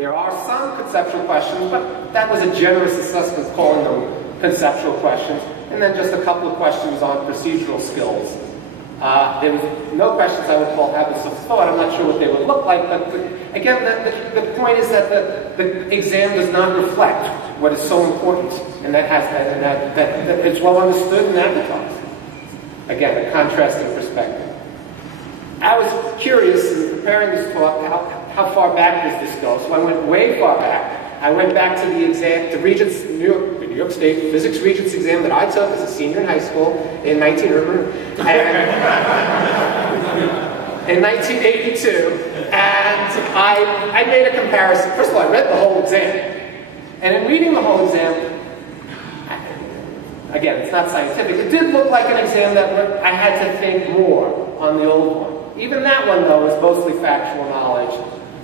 There are some conceptual questions, but that was a generous assessment calling them conceptual questions, and then just a couple of questions on procedural skills. There was no questions I would call habits of thought. I'm not sure what they would look like, but again, the point is that the exam does not reflect what is so important, and that it's well understood and advertised. Again, a contrasting perspective. I was curious in preparing this talk, how far back does this go? So I went way far back. I went back to the exam, the Regents, New York State Physics Regents exam that I took as a senior in high school in 1982, and I made a comparison. First of all, I read the whole exam, and in reading the whole exam, again, it's not scientific, it did look like an exam that I had to think more on the old one. Even that one, though, was mostly factual knowledge.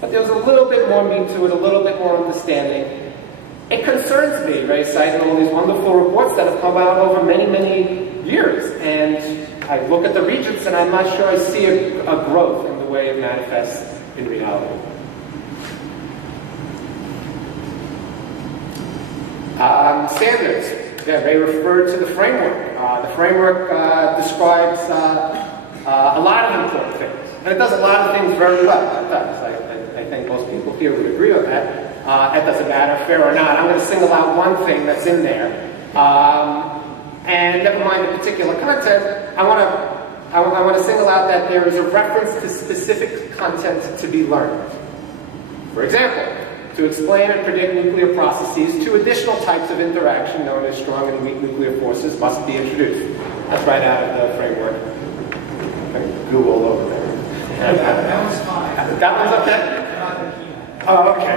But there was a little bit more meat to it, a little bit more understanding. It concerns me, Ray citing all these wonderful reports that have come out over many, many years. And I look at the Regents, and I'm not sure I see a growth in the way it manifests in reality. Standards. Yeah, Ray referred to the framework. The framework describes a lot of important things. And it does a lot of things very well. It does. I think most people here would agree with that. It doesn't matter, fair or not. I'm going to single out one thing that's in there. And never mind the particular content, I want to single out that there is a reference to specific content to be learned. For example, to explain and predict nuclear processes, 2 additional types of interaction known as strong and weak nuclear forces must be introduced. That's right out of the framework. Google over there. That was fine. That one's okay? Oh, okay.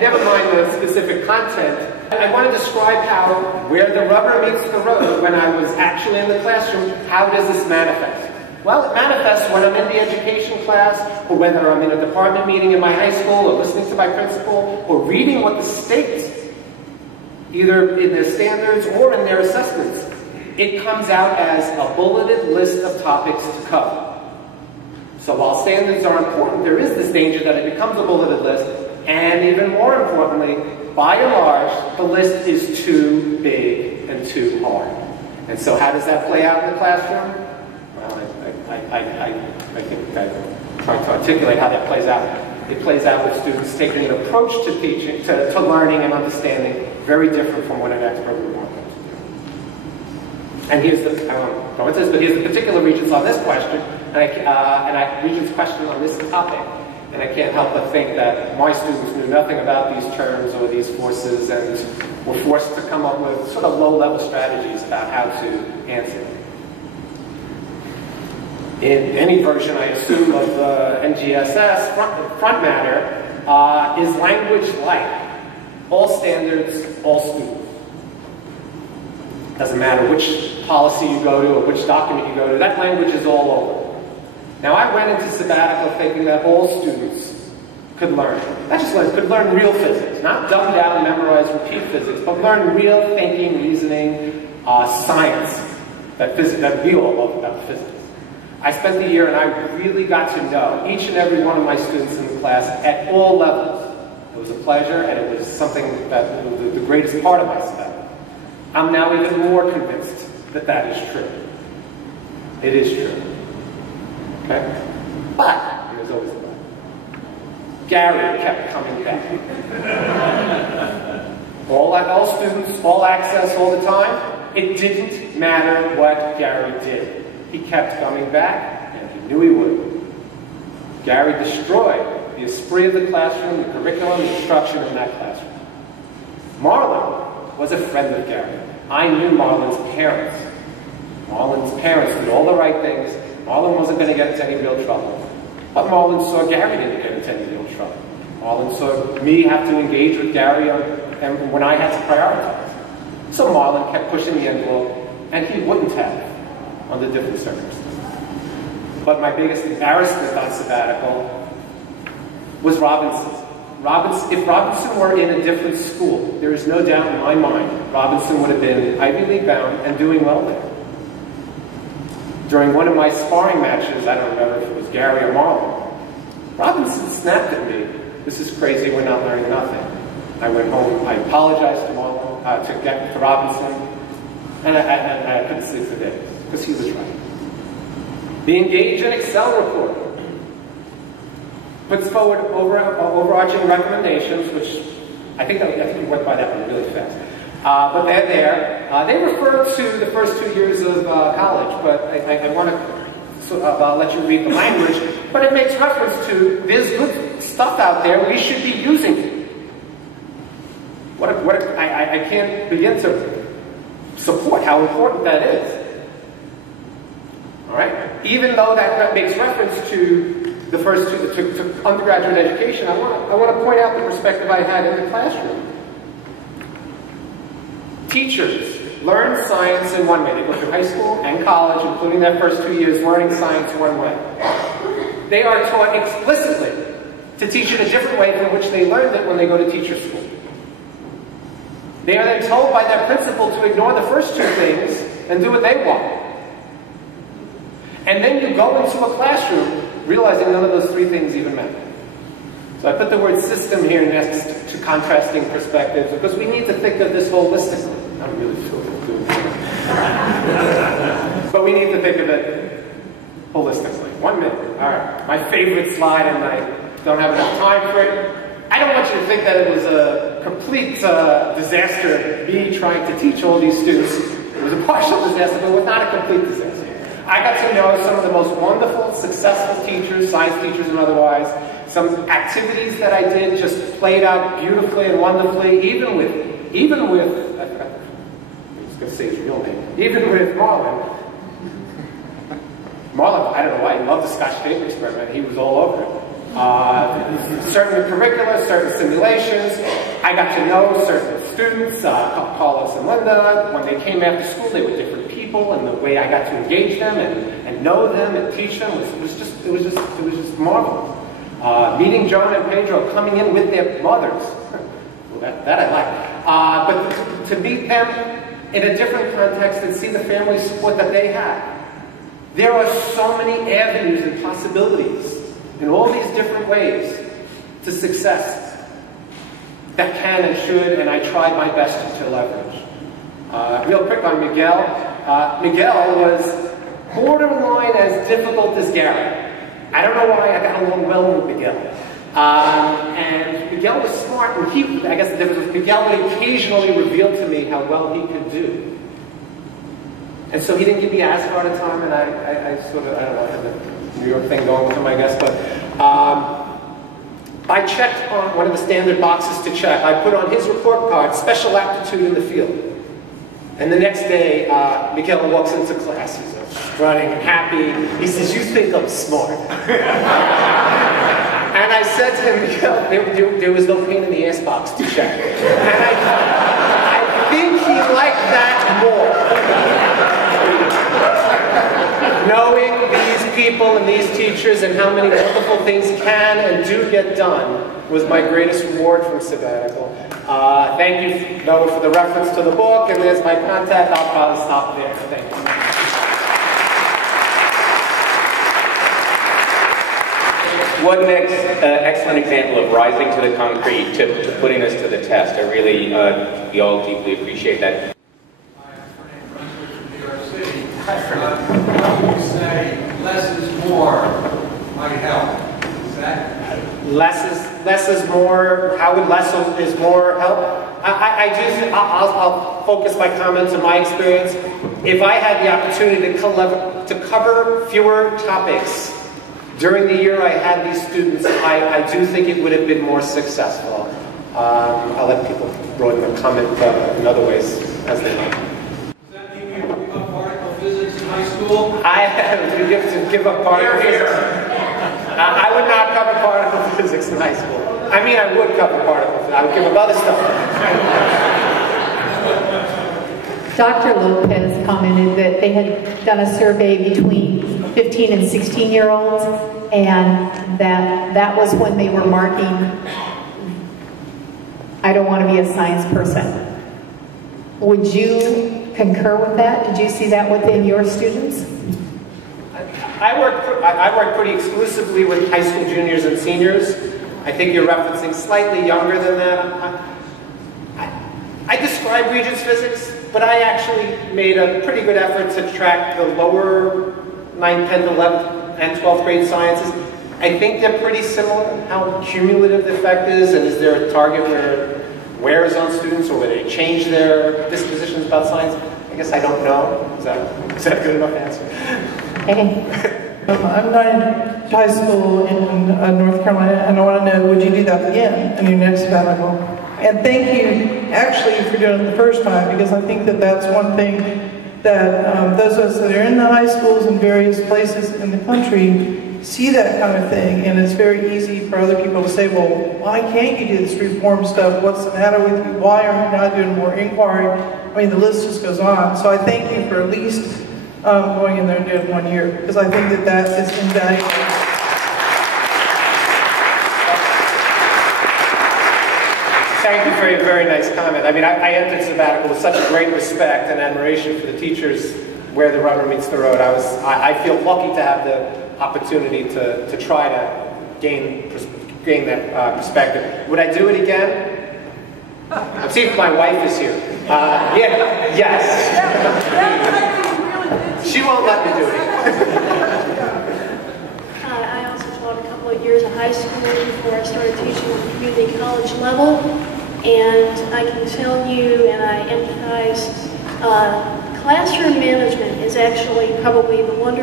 Never mind the specific content. I want to describe where the rubber meets the road when I was actually in the classroom. How does this manifest? Well, it manifests when I'm in the education class, or whether I'm in a department meeting in my high school, or listening to my principal, or reading what the state, either in their standards or in their assessments. It comes out as a bulleted list of topics to cover. So while standards are important, there is this danger that it becomes a bulleted list, and even more importantly, by and large, the list is too big and too hard. And so how does that play out in the classroom? Well, I think I'm trying to articulate how that plays out. It plays out with students taking an approach to teaching, to learning and understanding very different from what an expert would want them to do. And here's the, I won't go into this, but here's the particular Regents on this question, Regents question on this topic. And I can't help but think that my students knew nothing about these terms or these forces and were forced to come up with sort of low-level strategies about how to answer them. In any version, I assume, of the NGSS, front matter is language like all standards, all students. Doesn't matter which policy you go to or which document you go to, that language is all over. Now, I went into sabbatical thinking that all students could learn. Not just learn, could learn real physics. Not dumb down, memorize, repeat physics, but learn real thinking, reasoning, science that we all love about physics. I spent the year and I really got to know each and every one of my students in the class at all levels. It was a pleasure, and it was something that was the greatest part of my sabbatical. I'm now even more convinced that that is true. It is true. Okay? But, there's always a but. Gary kept coming back. all students, all access, all the time. It didn't matter what Gary did. He kept coming back, and he knew he would. Gary destroyed the esprit of the classroom, the curriculum, the instruction in that classroom. Marlon was a friend of Gary. I knew Marlon's parents. Marlon's parents did all the right things. Marlon wasn't going to get into any real trouble. But Marlon saw Gary didn't get into any real trouble. Marlon saw me have to engage with Gary and when I had to prioritize. So Marlon kept pushing the envelope, and he wouldn't have under different circumstances. But my biggest embarrassment on sabbatical was Robinson's. If Robinson were in a different school, there is no doubt in my mind Robinson would have been Ivy League bound and doing well there. During one of my sparring matches, I don't remember if it was Gary or Marlon, Robinson snapped at me. This is crazy, we're not learning nothing. I went home, I apologized to Robinson, and I couldn't sleep for days, because he was right. The Engage and Excel report puts forward overarching recommendations, which I think we went by that one really fast. But they're there. They refer to the first 2 years of college, but I want to let you read the language. But it makes reference to there's good stuff out there we should be using. I can't begin to support how important that is. All right? Even though that makes reference to the first two, to undergraduate education, I want to point out the perspective I had in the classroom. Teachers learn science in one way. They go through high school and college, including their first 2 years, learning science one way. They are taught explicitly to teach in a different way from which they learned it when they go to teacher school. They are then told by their principal to ignore the first two things and do what they want. And then you go into a classroom realizing none of those three things even matter. So I put the word system here next to contrasting perspectives because we need to think of this holistically. I really feel like doing that. But we need to think of it holistically. 1 minute. All right. My favorite slide, and I don't have enough time for it. I don't want you to think that it was a complete disaster, me trying to teach all these students. It was a partial disaster, but it was not a complete disaster. I got to know some of the most wonderful, successful teachers, science teachers and otherwise. Some activities that I did just played out beautifully and wonderfully, even with, I was going to say his real name, even with Marlon. Marlon, I don't know why, he loved the Scotch tape experiment. He was all over it. Certain curricula, certain simulations. I got to know certain students, Carlos and Linda. When they came after school, they were different people, and the way I got to engage them and know them and teach them was just marvelous. Meeting John and Pedro coming in with their mothers. Well, that I like. But to meet them in a different context and see the family support that they have. There are so many avenues and possibilities in all these different ways to success that can and should, and I tried my best to leverage. Real quick on Miguel. Miguel was borderline as difficult as Gary. I don't know why I got along well with Miguel. And Miguel was smart, and I guess the difference was Miguel would occasionally reveal to me how well he could do. And so he didn't give me as hard a time, and I sort of, I don't know, I had the New York thing going with him, I guess, but I checked on one of the standard boxes to check. I put on his report card, special aptitude in the field. And the next day, Miguel walks into class. He's strutting and happy. He says, "You think I'm smart." And I said to him, Miguel, there was no pain in the ass box to check. And I think he liked that more. Knowing these people and these teachers and how many wonderful things can and do get done was my greatest reward from sabbatical. Thank you, Noah, for the reference to the book, and there's my contact. I'll probably stop there. Thank you. What an excellent example of rising to the concrete, to putting us to the test. I really, we all deeply appreciate that. Hi, I'm Fernand Brunswick from New York City. How do you say less is more might help? Is that? Less is more. How would less is more help? I'll focus my comments on my experience. If I had the opportunity to cover fewer topics during the year I had these students, I do think it would have been more successful. I'll let people broaden the comment in other ways as they like. Does that mean you give up particle physics in high school? I have to give up particle physics. I would not cover particle physics in high school. I mean, I would cover particle physics. I would give up other stuff. Dr. Lopez commented that they had done a survey between 15 and 16-year-olds, and that was when they were marking, I don't want to be a science person. Would you concur with that? Did you see that within your students? I work pretty exclusively with high school juniors and seniors. I think you're referencing slightly younger than that. I describe Regents physics, but I actually made a pretty good effort to track the lower 9th, 10th, 11th, and 12th grade sciences. I think they're pretty similar, how cumulative the effect is, and is there a target where it wears on students, or where they change their dispositions about science? I guess I don't know. Is that a good enough answer? I'm not in high school in North Carolina, and I want to know, would you do that again in your next sabbatical? And thank you, actually, for doing it the first time, because I think that that's one thing that those of us that are in the high schools in various places in the country see that kind of thing, and it's very easy for other people to say, well, why can't you do this reform stuff? What's the matter with you? Why are you not doing more inquiry? I mean, the list just goes on. So I thank you for at least going in there and doing 1 year, because I think that that is invaluable. Thank you for your very nice comment. I mean, I entered sabbatical with such great respect and admiration for the teachers where the rubber meets the road. I feel lucky to have the opportunity to try to gain that perspective. Would I do it again? Let's see if my wife is here. Yes. She won't let me do it. I also taught a couple of years of high school before I started teaching at the community college level. And I can tell you, and I empathize, classroom management is actually probably one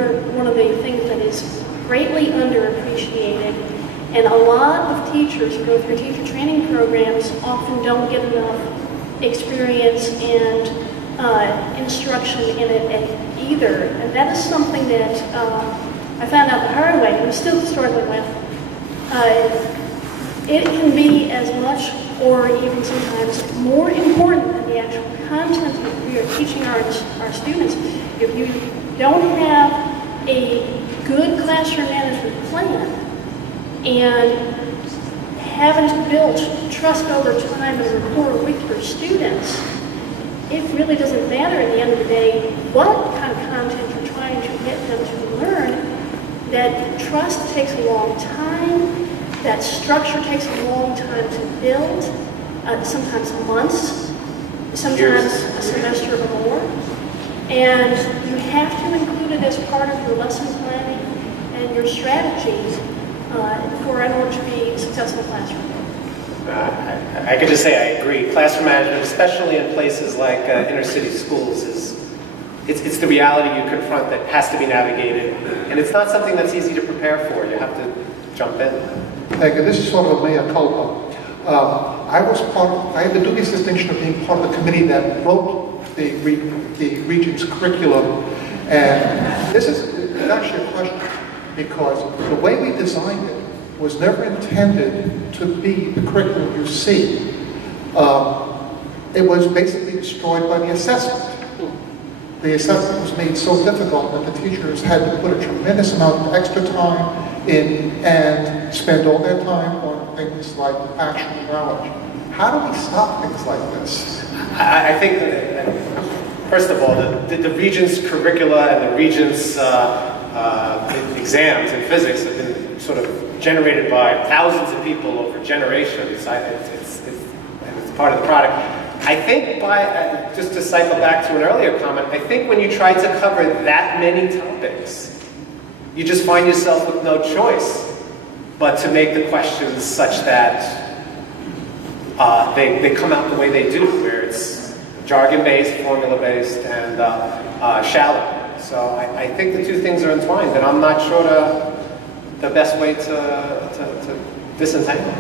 of the things that is greatly underappreciated. And a lot of teachers who go through teacher training programs often don't get enough experience and instruction in it either. And that is something that I found out the hard way, and I'm still struggling with. It can be as much or even sometimes more important than the actual content that we are teaching our students. If you don't have a good classroom management plan and haven't built trust over time and rapport with your students, it really doesn't matter at the end of the day what kind of content you're trying to get them to learn. That trust takes a long time. That structure takes a long time to build, sometimes months, sometimes a semester or more. And you have to include it as part of your lesson planning and your strategies in order to be a successful classroom. I could just say I agree. Classroom management, especially in places like inner city schools, it's the reality you confront that has to be navigated. And it's not something that's easy to prepare for. You have to jump in. Thank you. This is sort of a mea culpa. I had to do this distinction of being part of the committee that wrote the Regents curriculum. And this is actually a question, because the way we designed it was never intended to be the curriculum you see. It was basically destroyed by the assessment. The assessment was made so difficult that the teachers had to put a tremendous amount of extra time in and spend all their time on things like actual knowledge. How do we stop things like this? I think that, first of all, the Regents curricula and the Regents exams in physics have been sort of generated by thousands of people over generations. It's part of the product. I think just to cycle back to an earlier comment, I think when you try to cover that many topics, you just find yourself with no choice but to make the questions such that they come out the way they do, where it's jargon-based, formula-based, and shallow. So I think the two things are entwined, and I'm not sure the best way to disentangle.